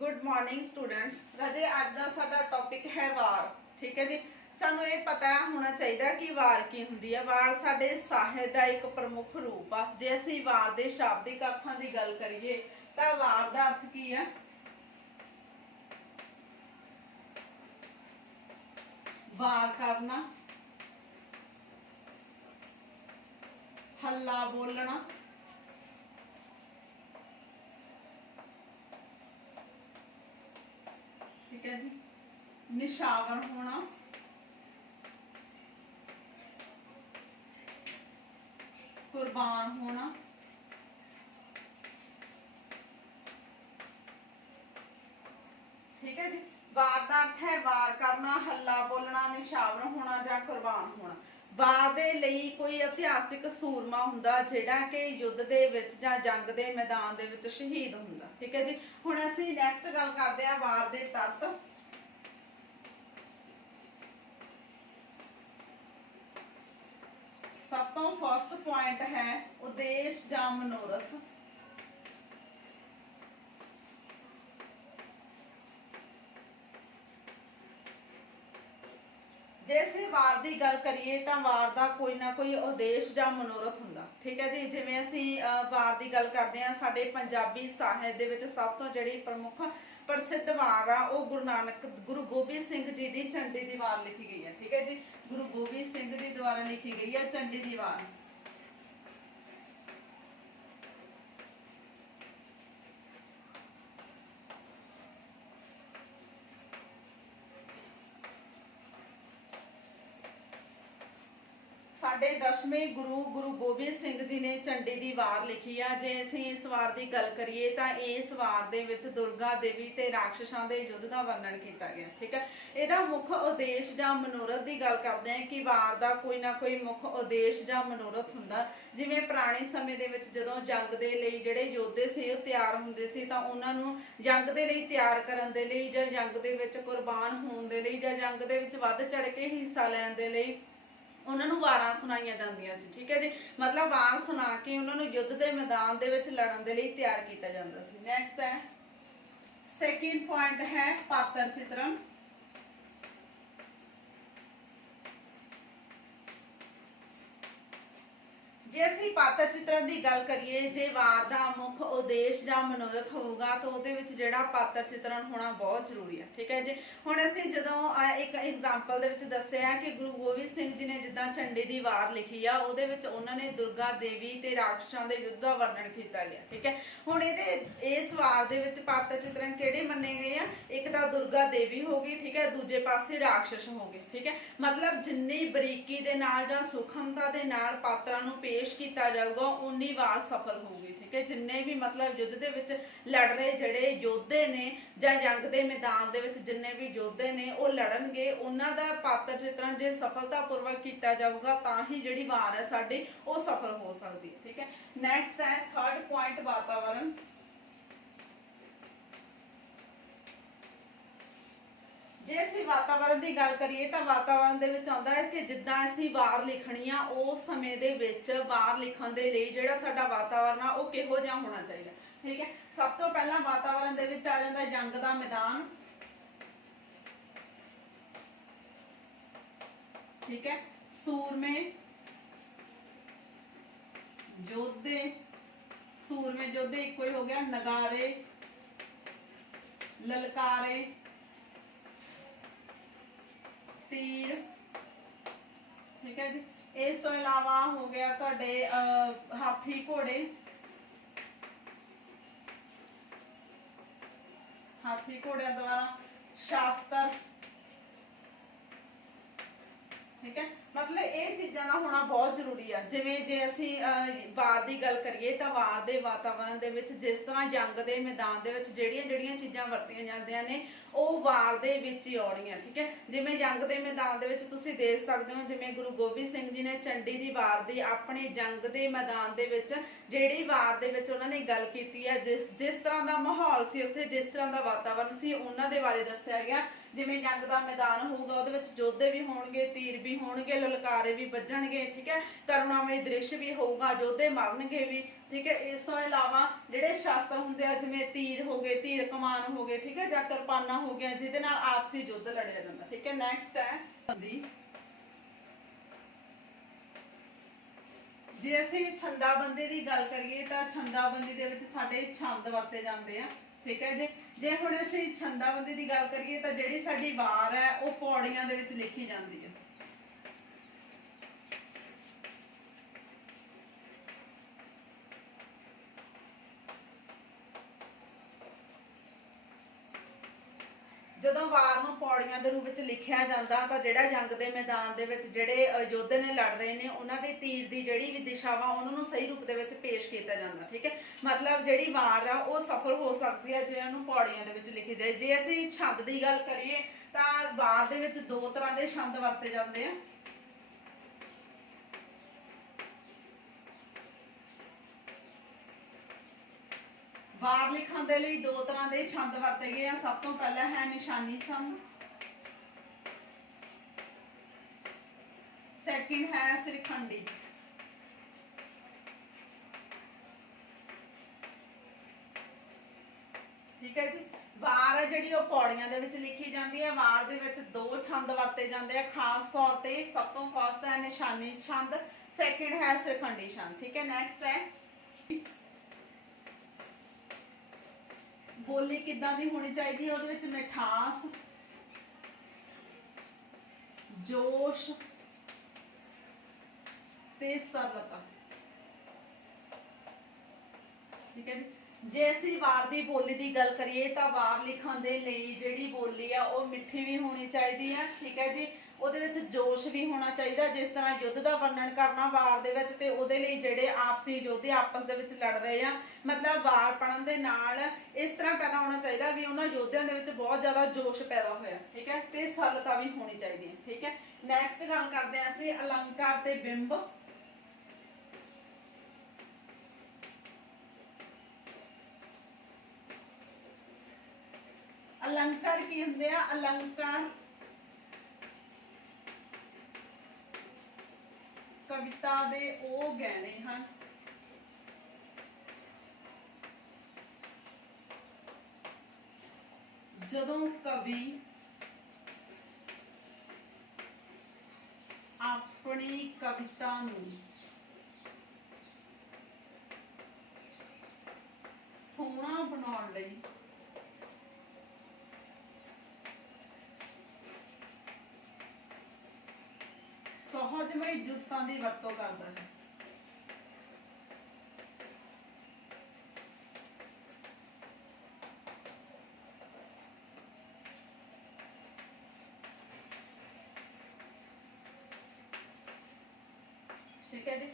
Good morning students. राजे अज का साडा टॉपिक है वार। ठीक है जी। सानू ये पता होना चाहिए कि वार की हुंदी है। वार साडे साहित्य का एक प्रमुख रूप आ। जे असीं वार दे शाब्दिक अर्थां की गल करिए तां वार दा अर्थ की है? वार करना, हल्ला बोलना, ठीक है जी, निशावर होना, कुर्बान होना, ठीक है जी। वार का अर्थ है वार करना, हल्ला बोलना, निशावर होना या कुर्बान होना। वार दे लई कोई इतिहासिक सूरमा हुंदा जिहड़ा कि युद्ध दे विच जां जंग दे मैदान दे विच शहीद हुंदा। ठीक है जी। हुण असीं नैक्सट गल करदे आ वार दे तत्त। सब तो फर्स्ट पॉइंट है उद्देश जां मनोरथ। जे असीं वार की गल करिए तो वार का कोई ना कोई उद्देश या मनोरथ हुंदा। ठीक है जी। जिवें असीं वार की गल करते हैं, साडे पंजाबी साहित्य दे विच सब तो जिहड़ी प्रमुख प्रसिद्ध वार आ वो गुरु गोबिंद सिंह जी की झंडी दी वार लिखी गई है। ठीक है जी। गुरु गोबिंद सिंह जी द्वारा लिखी गई है झंडी दी वार। साडे 10वें गुरु गोबिंद सिंह जी ने झंडी की वार लिखी है। जे असीं इस वार की गल करिए तो इस वार दे विच दुर्गा देवी ते राक्षसां दे युद्ध का वर्णन किया गया। ठीक है। इहदा मुख उद्देश या मनोरथ की गल करते हैं कि वार का कोई ना कोई मुख उद्देश या मनोरथ हुंदा। जिवें पुराने समय दे विच जदों जंग दे लई जिहड़े योद्धे सी ओह तैयार हुंदे सी तां उहनां नूं जंग दे लई तैयार करन दे लई जां जंग दे विच कुर्बान होण दे लई जां जंग दे विच वध चढ़ के हिस्सा लैण दे लई उन्होंने वारां सुनाईयां जांदियां सी। ठीक है जी। मतलब वार सुना के उन्होंने युद्ध के मैदान दे विच लड़न दे लई तैयार किया जांदा सी। नैक्सट है सेकंड पॉइंट है पात्र चित्रण। जे असीं पात्र चित्रण की गल करिए, जे वार का मुख उद्देश या मनोरथ होगा तो उहदे विच जिहड़ा पात्र चित्रण होना बहुत जरूरी है। ठीक है जी। हुण असीं जदों एक एग्जाम्पल दे विच दस्सिआ कि गुरु गोबिंद सिंह जी ने जिद्दां झंडी की वार लिखी आ, उहदे विच उन्हां ने दुर्गा देवी ते राक्षसां दे युद्ध दा वर्णन किया गया। ठीक है। हुण इहदे इस वार दे विच पात्र चित्रण किहड़े मन्ने गए आ? एक तां दुर्गा देवी हो गई, ठीक है, दूजे पासे राक्षस हो गए। ठीक है। मतलब जिन्नी बरीकी दे नाल जां सूखमता दे नाल पात्रां नूं पेश किया जाऊगा उन्नी वार सफल होगी। ठीक है। जिन्ने भी मतलब युद्ध दे विच लड़ रहे जिहड़े योद्धे ने जां जंग दे मैदान दे विच जिन्ने भी योद्धे ने वो लड़नगे, उन्हां दा पात्र चित्रण जे सफलतापूर्वक किया जाऊगा तां ही जिहड़ी वार है साडी वो सफल हो सकदी है। ठीक है। नैक्सट है थर्ड पॉइंट वातावरण। जे असीं वातावरण की गल करिए तो वातावरण दे विच आउंदा है कि जिद्दां असीं वार लिखनी आ उस समय दे विच वार लिखण दे लई जिहड़ा साडा वातावरण आ ओह किहो जिहा होना चाहिए। ठीक है। सब तो पहला वातावरण दे विच आ जांदा जंग दा मैदान। ठीक है। सूरमे योद्धे, सूरमे योद्धे इको ही हो गया, नगारे, ललकारे, तीर। ठीक है जी। इस तो इलावा हो गया तुहाडे हाथी घोड़े, हाथी घोड़िया द्वारा शास्त्र। ठीक है। मतलब ये चीज़ों का होना बहुत जरूरी है। जिवें जे असीं वार की गल करिए तो वार के वातावरण दे विच जिस तरह जंग के मैदान दे विच जिहड़ियां जिहड़ियां चीज़ां वरतियां जांदियां ने ਉਹ वार दे विच ही आउणगीआं। ठीक है। जिवें जंग के मैदान दे विच तुसीं देख सकते हो, जिवें गुरु गोबिंद सिंह जी ने झंडी की वार दी अपने जंग के मैदान दे विच जिहड़ी वार दे विच उन्हां ने गल कीती है, जिस तरह का माहौल सी उत्थे, जिस तरह का वातावरण सी, उन्हां दे बारे दस्सिआ गया। जिवें जंग का मैदान होगा उहदे विच योद्धे भी होणगे, तीर भी होणगे, ललकारे भी वजणगे। ठीक है। करुणामय दृश्य भी होगा, योद्धे मरनगे भी, ठीक है। इस तो इलावा ਜਿਹੜੇ ਸ਼ਾਸਤਰ ਹੁੰਦੇ ਆ ਜਿਵੇਂ ਤੀਰ ਹੋ ਗਏ, ਤੀਰ ਕਮਾਨ ਹੋ ਗਏ, ਠੀਕ ਹੈ, ਜਾਂ ਕਿਰਪਾਨਾਂ ਹੋ ਗਈਆਂ ਜਿਹਦੇ ਨਾਲ ਆਪਸੀ ਯੁੱਧ ਲੜਿਆ ਜਾਂਦਾ, ਠੀਕ ਹੈ। ਨੈਕਸਟ ਹੈ ਸੰਧੀ। ਜੇ ਅਸੀਂ ਛੰਦਾਬੰਦੀ ਦੀ ਗੱਲ ਕਰੀਏ ਤਾਂ ਛੰਦਾਬੰਦੀ ਦੇ ਵਿੱਚ ਸਾਡੇ ਛੰਦ ਵਰਤੇ ਜਾਂਦੇ ਆ, ਠੀਕ ਹੈ ਜੀ। ਜੇ ਹੁਣ ਅਸੀਂ ਛੰਦਾਬੰਦੀ ਦੀ ਗੱਲ ਕਰੀਏ ਤਾਂ ਜਿਹੜੀ ਸਾਡੀ ਵਾਰ ਹੈ ਉਹ ਪੌੜੀਆਂ ਦੇ ਵਿੱਚ ਲਿਖੀ ਜਾਂਦੀ ਹੈ। ਜਦੋਂ ਵਾਰ ਨੂੰ ਪੌੜੀਆਂ ਦੇ ਰੂਪ ਵਿੱਚ ਲਿਖਿਆ ਜਾਂਦਾ ਤਾਂ ਜਿਹੜਾ ਜੰਗ ਦੇ ਮੈਦਾਨ ਦੇ ਵਿੱਚ ਜਿਹੜੇ ਯੋਧੇ ਨੇ ਲੜ ਰਹੇ ਨੇ ਉਹਨਾਂ ਦੇ ਤੀਰ ਦੀ ਜਿਹੜੀ ਵੀ ਦਿਸ਼ਾ ਵਾ ਉਹਨਾਂ ਨੂੰ ਸਹੀ ਰੂਪ ਦੇ ਵਿੱਚ ਪੇਸ਼ ਕੀਤਾ ਜਾਂਦਾ, ਠੀਕ ਹੈ। ਮਤਲਬ ਜਿਹੜੀ ਵਾਰ ਆ ਉਹ ਸਫਲ ਹੋ ਸਕਦੀ ਹੈ ਜੇ ਉਹਨੂੰ ਪੌੜੀਆਂ ਦੇ ਵਿੱਚ ਲਿਖੀ ਜਾਏ। ਜੇ ਅਸੀਂ ਛੰਦ ਦੀ ਗੱਲ ਕਰੀਏ ਤਾਂ ਵਾਰ ਦੇ ਵਿੱਚ ਦੋ ਤਰ੍ਹਾਂ ਦੇ ਛੰਦ ਵਰਤੇ ਜਾਂਦੇ ਆ। ਵਾਰ ਲਿਖਣ ਦੇ ਲਈ ਦੋ ਤਰ੍ਹਾਂ ਦੇ ਛੰਦ ਵਰਤੇ ਗਏ ਆ। ਸਭ ਤੋਂ ਪਹਿਲਾਂ ਹੈ ਨਿਸ਼ਾਨੀ ਛੰਦ, ਸੈਕਿੰਡ ਹੈ ਸਿਰਖੰਡੀ। ਠੀਕ ਹੈ ਜੀ। ਵਾਰ ਹੈ ਜਿਹੜੀ ਉਹ ਪੌੜੀਆਂ ਦੇ ਵਿੱਚ ਲਿਖੀ ਜਾਂਦੀ ਹੈ। ਵਾਰ ਦੇ ਵਿੱਚ ਦੋ ਛੰਦ ਵਰਤੇ ਜਾਂਦੇ ਆ ਖਾਸ ਤੌਰ ਤੇ। ਸਭ ਤੋਂ ਫਸਟ ਹੈ ਨਿਸ਼ਾਨੀ ਛੰਦ, ਸੈਕਿੰਡ ਹੈ ਸਿਰਖੰਡੀ ਛੰਦ, ਠੀਕ ਹੈ। ਨੈਕਸਟ ਹੈ ਬੋਲੀ ਕਿੱਦਾਂ ਦੀ ਹੋਣੀ ਚਾਹੀਦੀ ਹੈ। ਉਹਦੇ ਵਿੱਚ ਮਿਠਾਸ, ਜੋਸ਼ ਤੇ ਸਰਲਤਾ, ਠੀਕ ਹੈ ਜੀ। ਜੇ ਅਸੀਂ ਵਾਰ ਦੀ ਬੋਲੀ ਦੀ ਗੱਲ ਕਰੀਏ ਤਾਂ ਵਾਰ ਲਿਖਣ ਦੇ ਲਈ ਜਿਹੜੀ ਬੋਲੀ ਆ ਉਹ ਮਿੱਠੀ ਵੀ ਹੋਣੀ ਚਾਹੀਦੀ ਹੈ, ਠੀਕ ਹੈ ਜੀ। ਉਹਦੇ ਵਿੱਚ ਜੋਸ਼ ਵੀ ਹੋਣਾ ਚਾਹੀਦਾ। ਜਿਸ ਤਰ੍ਹਾਂ ਯੁੱਧ ਦਾ ਵਰਣਨ ਕਰਨਾ ਵਾਰ ਦੇ ਵਿੱਚ, ਤੇ ਉਹਦੇ ਲਈ ਜਿਹੜੇ ਆਪਸੀ ਯੋਧੇ ਆਪਸ ਦੇ ਵਿੱਚ ਲੜ ਰਹੇ ਆ, ਮਤਲਬ ਵਾਰ ਪੜਨ ਦੇ ਨਾਲ ਇਸ ਤਰ੍ਹਾਂ ਪੈਦਾ ਹੋਣਾ ਚਾਹੀਦਾ ਵੀ ਉਹਨਾਂ ਯੋਧਿਆਂ ਦੇ ਵਿੱਚ ਬਹੁਤ ਜ਼ਿਆਦਾ ਜੋਸ਼ ਪੈਦਾ ਹੋਇਆ, ਠੀਕ ਹੈ, ਤੇ ਸਰਲਤਾ ਵੀ ਹੋਣੀ ਚਾਹੀਦੀ ਹੈ, ਠੀਕ ਹੈ। ਨੈਕਸਟ ਗੱਲ ਕਰਦੇ ਹਾਂ ਅਸੀਂ ਅਲੰਕਾਰ ਤੇ ਬਿੰਬ। अलंकार की होंगे आ? अलंकार कविता दे ओ गहने हैं जदों कवि अपनी कविता नूं सोहना बनाउण लई सहजमई जुगतां दी वरतों करदा है। ठीक है जी।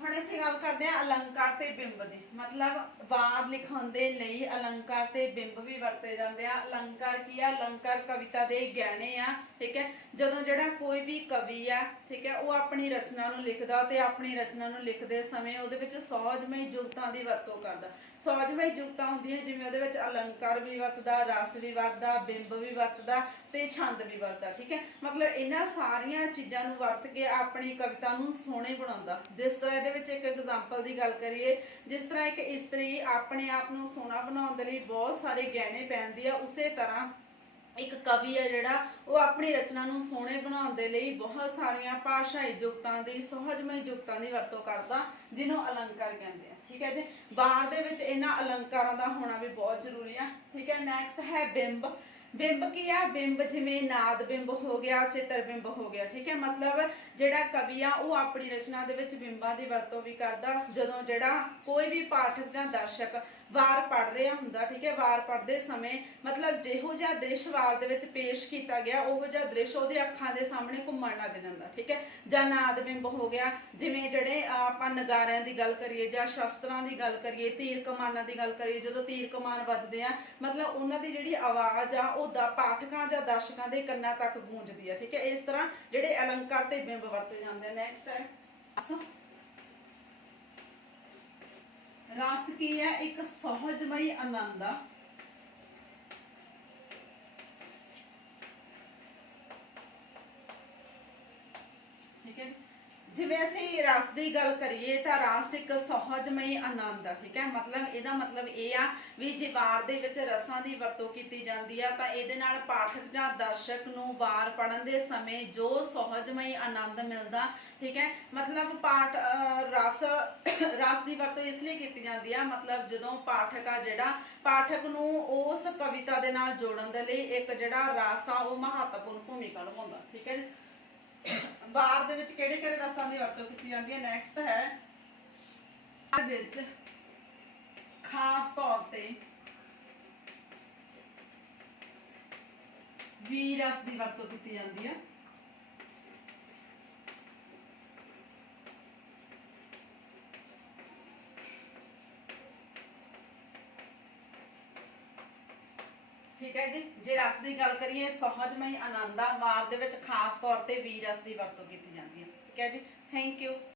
ਹੁਣ ਅਸੀਂ ਗੱਲ ਕਰਦੇ ਹਾਂ ਅਲੰਕਾਰ ਤੇ ਬਿੰਬ ਦੀ। ਮਤਲਬ ਵਾਰ ਲਿਖਣ ਦੇ ਲਈ ਅਲੰਕਾਰ ਤੇ ਬਿੰਬ ਵੀ ਵਰਤੇ ਜਾਂਦੇ ਆ। ਅਲੰਕਾਰ ਕੀ ਆ? ਅਲੰਕਾਰ ਕਵਿਤਾ ਦੇ ਗਹਿਣੇ ਆ, ਠੀਕ ਹੈ। ਜਦੋਂ ਜਿਹੜਾ ਕੋਈ ਵੀ ਕਵੀ ਆ, ਠੀਕ ਹੈ, ਉਹ ਆਪਣੀ ਰਚਨਾ ਨੂੰ ਲਿਖਦਾ ਤੇ ਆਪਣੀ ਰਚਨਾ ਨੂੰ ਲਿਖਦੇ ਸਮੇਂ ਉਹਦੇ ਵਿੱਚ ਸੌਜਮਈ ਜੁਗਤਾਂ ਦੀ ਵਰਤੋਂ ਕਰਦਾ। ਸੌਜਮਈ ਜੁਗਤਾਂ ਹੁੰਦੀਆਂ ਜਿਵੇਂ ਉਹਦੇ ਵਿੱਚ ਅਲੰਕਾਰ ਵੀ ਵਰਤਦਾ, ਰਸ ਵੀ ਵਰਤਦਾ, ਬਿੰਬ ਵੀ ਵਰਤਦਾ ਤੇ ਛੰਦ ਵੀ ਵਰਤਦਾ, ਠੀਕ ਹੈ। ਮਤਲਬ ਇਹਨਾਂ ਸਾਰੀਆਂ ਚੀਜ਼ਾਂ ਨੂੰ ਵਰਤ ਕੇ ਆਪਣੀ ਕਵਿਤਾ ਨੂੰ ਸੋਹਣੀ ਬਣਾਉਂਦਾ। ਜਿਸ ਤਰ੍ਹਾਂ ਇਹਦੇ ਵਿੱਚ ਇੱਕ ਐਗਜ਼ਾਮਪਲ ਦੀ ਗੱਲ ਕਰੀਏ, ਜਿਸ ਤਰ੍ਹਾਂ ਇੱਕ ਇਸਤਰੀ ਆਪਣੇ ਆਪ ਨੂੰ ਸੋਹਣਾ ਬਣਾਉਣ ਦੇ ਲਈ ਬਹੁਤ ਸਾਰੇ ਗਹਿਣੇ ਪਹਿਨਦੀ ਆ, ਉਸੇ ਤਰ੍ਹਾਂ ਇੱਕ ਕਵੀ ਹੈ ਜਿਹੜਾ ਉਹ ਆਪਣੀ ਰਚਨਾ ਨੂੰ ਸੋਹਣੇ ਬਣਾਉਣ ਦੇ ਲਈ ਬਹੁਤ ਸਾਰੀਆਂ ਭਾਸ਼ਾਈ ਜੁਗਤਾਂ ਦੀ, ਸਹਜਮਈ ਜੁਗਤਾਂ ਦੀ ਵਰਤੋਂ ਕਰਦਾ, ਜਿਹਨੂੰ ਅਲੰਕਾਰ ਕਹਿੰਦੇ ਆ, ਠੀਕ ਹੈ ਜੀ। ਵਾਰ ਦੇ ਵਿੱਚ ਇਹਨਾਂ ਅਲੰਕਾਰਾਂ ਦਾ ਹੋਣਾ ਵੀ ਬਹੁਤ ਜ਼ਰੂਰੀ ਆ, ਠੀਕ ਹੈ। ਨੈਕਸਟ ਹੈ ਬਿੰਬ। ਬਿੰਬ ਕੀ ਆ? ਬਿੰਬ ਜਿਵੇਂ ਨਾਦ ਬਿੰਬ ਹੋ ਗਿਆ, ਚਿੱਤਰ ਬਿੰਬ ਹੋ ਗਿਆ, ਠੀਕ ਹੈ। ਮਤਲਬ ਜਿਹੜਾ ਕਵੀ ਆ ਉਹ ਆਪਣੀ ਰਚਨਾ ਦੇ ਵਿੱਚ ਬਿੰਬਾਂ ਦੀ ਵਰਤੋਂ ਵੀ ਕਰਦਾ। ਜਦੋਂ ਜਿਹੜਾ ਕੋਈ ਵੀ ਪਾਠਕ ਜਾਂ ਦਰਸ਼ਕ ਵਾਰ ਪੜ੍ਹ ਰਿਹਾ ਹੁੰਦਾ, ਠੀਕ ਹੈ, ਵਾਰ ਪੜ੍ਹਦੇ ਸਮੇਂ ਮਤਲਬ ਜਿਹੋ ਜਿਹਾ ਦ੍ਰਿਸ਼ ਵਾਰ ਦੇ ਵਿੱਚ ਪੇਸ਼ ਕੀਤਾ ਗਿਆ ਉਹੋ ਜਿਹਾ ਦ੍ਰਿਸ਼ ਉਹਦੇ ਅੱਖਾਂ ਦੇ ਸਾਹਮਣੇ ਘੁੰਮਣ ਲੱਗ ਜਾਂਦਾ, ਠੀਕ ਹੈ। ਜਾਂ ਨਾਦ ਬਿੰਬ ਹੋ ਗਿਆ, ਜਿਵੇਂ ਜਿਹੜੇ ਆਪਾਂ ਨਗਾਰਿਆਂ ਦੀ ਗੱਲ ਕਰੀਏ ਜਾਂ ਸ਼ਸਤਰਾਂ ਦੀ ਗੱਲ ਕਰੀਏ, ਤੀਰ ਕਮਾਨਾਂ ਦੀ ਗੱਲ ਕਰੀਏ, ਜਦੋਂ ਤੀਰ ਕਮਾਨ ਵੱਜਦੇ ਆ ਮਤਲਬ ਉਹਨਾਂ ਦੀ ਜਿਹੜੀ ਆਵਾਜ਼ ਆ ਉਹ ਪਾਠਕਾਂ ਜਾਂ ਦਰਸ਼ਕਾਂ ਦੇ ਕੰਨਾਂ ਤੱਕ ਗੂੰਜਦੀ ਆ, ਠੀਕ ਹੈ। ਇਸ ਤਰ੍ਹਾਂ ਜਿਹੜੇ ਅਲੰਕਾਰ ਤੇ ਬਿੰਬ ਵਰਤੇ ਜਾਂਦੇ। ਨੈਕਸਟ ਹੈ ਰਸ ਕੀ ਹੈ? ਇੱਕ ਸਹਜਮਈ ਆਨੰਦ ਆ, ਠੀਕ ਹੈ। ਜਿਵੇਂ ਅਸੀਂ ਰਸ ਦੀ ਗੱਲ ਕਰੀਏ ਤਾਂ ਰਸ ਇੱਕ ਸਹਜਮਈ ਆਨੰਦ ਆ, ਠੀਕ ਹੈ। ਮਤਲਬ ਇਹਦਾ ਮਤਲਬ ਇਹ ਆ ਵੀ ਜੇ ਵਾਰ ਦੇ ਵਿੱਚ ਰਸਾਂ ਦੀ ਵਰਤੋਂ ਕੀਤੀ ਜਾਂਦੀ ਆ ਤਾਂ ਇਹਦੇ ਨਾਲ ਪਾਠਕ ਜਾਂ ਦਰਸ਼ਕ ਨੂੰ ਵਾਰ ਪੜ੍ਹਨ ਦੇ ਸਮੇਂ ਜੋ ਸਹਜਮਈ ਆਨੰਦ ਮਿਲਦਾ, ਠੀਕ ਹੈ। ਮਤਲਬ ਰਸ ਦੀ ਵਰਤੋਂ ਇਸ ਲਈ ਕੀਤੀ ਜਾਂਦੀ ਆ, ਮਤਲਬ ਜਦੋਂ ਪਾਠਕ ਆ ਜਿਹੜਾ ਪਾਠਕ ਨੂੰ ਉਸ ਕਵਿਤਾ ਦੇ ਨਾਲ ਜੋੜਨ ਦੇ ਲਈ ਇੱਕ ਜਿਹੜਾ ਰਸ ਆ ਉਹ ਮਹੱਤਵਪੂਰਨ ਭੂਮਿਕਾ ਨਿਭਾਉਂਦਾ, ਠੀਕ ਹੈ ਜੀ। ਵਾਰ ਦੇ ਵਿੱਚ ਕਿਹੜੇ ਕਿਹੜੇ ਰਸਾਂ ਦੀ ਵਰਤੋਂ ਕੀਤੀ ਜਾਂਦੀ ਹੈ? ਨੈਕਸਟ ਹੈ ਵਿੱਚ ਖਾਸ ਤੌਰ ਤੇ ਵੀ ਰਸ ਦੀ ਵਰਤੋਂ ਕੀਤੀ ਜਾਂਦੀ ਹੈ। ਠੀਕ ਹੈ ਜੀ। ਜੇ ਰਸ ਦੀ ਗੱਲ ਕਰੀਏ ਸਹਜਮਈ ਆਨੰਦ ਆ, ਵਾਰ ਦੇ ਵਿੱਚ ਖਾਸ ਤੌਰ ਤੇ ਵੀ ਰਸ ਦੀ ਵਰਤੋਂ ਕੀਤੀ ਜਾਂਦੀ ਹੈ, ਠੀਕ ਹੈ ਜੀ। Thank you.